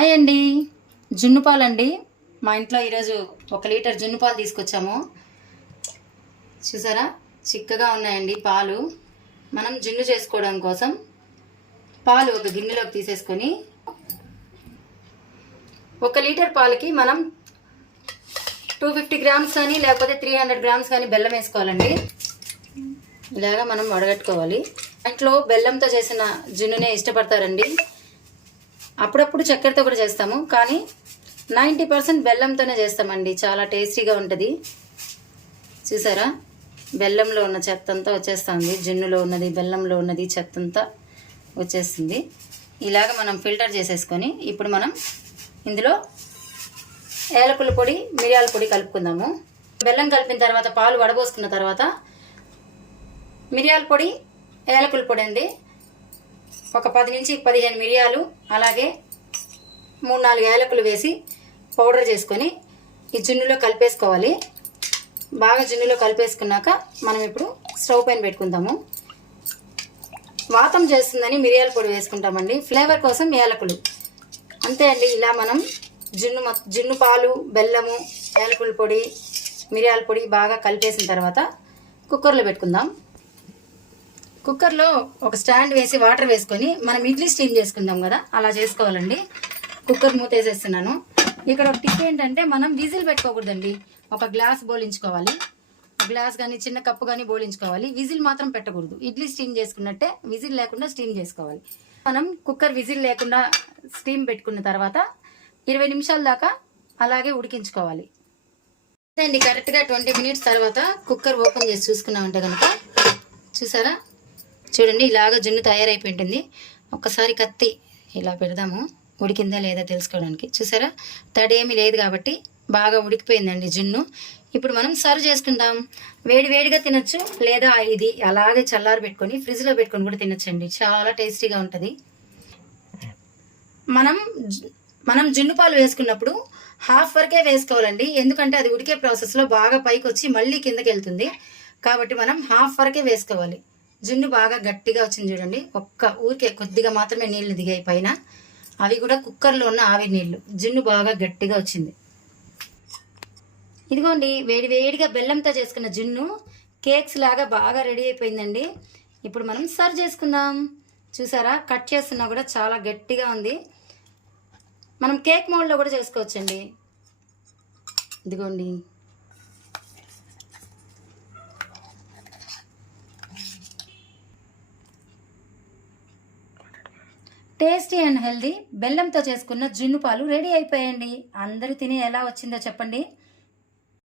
Hi అండి. జున్ను పాలండి. మా ఇంట్లో ఈరోజు 1 లీటర్ జున్ను పాలు తీసుకొచ్చాము. చూసారా, చిక్కగా ఉన్నాయండి పాలు. మనం జున్ను చేసుకోవడం కోసం పాలు ఒక గిన్నెలోకి తీసేసుకొని 1 లీటర్ పాలకి మనం 250 గ్రామ్స్ కానీ లేకపోతే 300 గ్రామ్స్ కానీ బెల్లం వేసుకోవాలండి. ఇలాగా మనం వడగట్టుకోవాలి. ఇంట్లో బెల్లంతో చేసిన జున్నునే ఇష్టపడతారండి. అప్పుడప్పుడు చక్కెరతో కూడా చేస్తాము, కానీ 90% బెల్లంతోనే చేస్తామండి. చాలా టేస్టీగా ఉంటుంది. చూసారా, బెల్లంలో ఉన్న చెత్త అంతా వచ్చేస్తుంది. జున్నులో ఉన్నది, బెల్లంలో ఉన్నది చెత్త అంతా వచ్చేస్తుంది. ఇలాగ మనం ఫిల్టర్ చేసేసుకొని ఇప్పుడు మనం ఇందులో ఏలకుల పొడి, మిరియాల పొడి కలుపుకుందాము. బెల్లం కలిపిన తర్వాత పాలు వడబోసుకున్న తర్వాత మిరియాల పొడి, ఏలకుల పొడి అండి. ఒక 10 నుంచి 15 మిరియాలు, అలాగే 3-4 ఏలకులు వేసి పౌడర్ చేసుకొని ఈ జున్నులో కలిపేసుకోవాలి. బాగా జున్నులో కలిపేసుకున్నాక మనం ఇప్పుడు స్టవ్ పైన పెట్టుకుందాము. వాతం చేస్తుందని మిరియాల పొడి వేసుకుంటామండి, ఫ్లేవర్ కోసం ఏలకులు. అంతే అండి. ఇలా మనం జున్ను పాలు, బెల్లము, ఏలకుల పొడి, మిరియాల పొడి బాగా కలిపేసిన తర్వాత కుక్కర్లో పెట్టుకుందాం. కుక్కర్లో ఒక స్టాండ్ వేసి వాటర్ వేసుకొని మనం ఇడ్లీ స్టీమ్ చేసుకుందాం కదా, అలా చేసుకోవాలండి. కుక్కర్ మూత వేసేస్తున్నాను. ఇక్కడ ఒక టిప్ ఏంటంటే, మనం విజిల్ పెట్టుకోకూడదండి. ఒక గ్లాస్ బోలించుకోవాలి. గ్లాస్ కానీ చిన్న కప్పు కానీ బోలించుకోవాలి. విజిల్ మాత్రం పెట్టకూడదు. ఇడ్లీ స్టీమ్ చేసుకున్నట్టే విజిల్ లేకుండా స్టీమ్ చేసుకోవాలి. మనం కుక్కర్ విజిల్ లేకుండా స్టీమ్ పెట్టుకున్న తర్వాత 20 నిమిషాల దాకా అలాగే ఉడికించుకోవాలి. అండి, కరెక్ట్గా 20 మినిట్స్ తర్వాత కుక్కర్ ఓపెన్ చేసి చూసుకున్నామంటే కనుక చూసారా, చూడండి ఇలాగ జున్ను తయారైపోయి ఉంటుంది. ఒక్కసారి కత్తి ఇలా పెడదాము, ఉడికిందా లేదా తెలుసుకోవడానికి. చూసారా, తడేమీ లేదు కాబట్టి బాగా ఉడికిపోయిందండి జున్ను. ఇప్పుడు మనం సర్వ్ చేసుకుందాం. వేడివేడిగా తినచ్చు, లేదా ఇది అలాగే చల్లారి పెట్టుకొని ఫ్రిడ్జ్లో పెట్టుకొని కూడా తినచ్చండి. చాలా టేస్టీగా ఉంటుంది. మనం జున్ను పాలు వేసుకున్నప్పుడు హాఫ్ వరకే వేసుకోవాలండి. ఎందుకంటే అది ఉడికే ప్రాసెస్లో బాగా పైకి వచ్చి మళ్ళీ కిందకి వెళ్తుంది. కాబట్టి మనం హాఫ్ వరకే వేసుకోవాలి. జున్ను బాగా గట్టిగా వచ్చింది చూడండి. ఒక్క ఊరికే కొద్దిగా మాత్రమే నీళ్లు దిగాయి పైన, అవి కూడా కుక్కర్లో ఉన్న ఆవిరి నీళ్లు. జున్ను బాగా గట్టిగా వచ్చింది. ఇదిగోండి, వేడివేడిగా బెల్లంతో చేసుకున్న జున్ను కేక్స్ లాగా బాగా రెడీ అయిపోయిందండి. ఇప్పుడు మనం సర్వ్ చేసుకుందాం. చూసారా, కట్ చేస్తున్నా కూడా చాలా గట్టిగా ఉంది. మనం కేక్ మోల్డ్లో కూడా చేసుకోవచ్చండి. ఇదిగోండి, టేస్టీ అండ్ హెల్దీ బెల్లంతో చేసుకున్న జున్ను పాలు రెడీ అయిపోయాయండి. అందరూ తిని ఎలా వచ్చిందో చెప్పండి.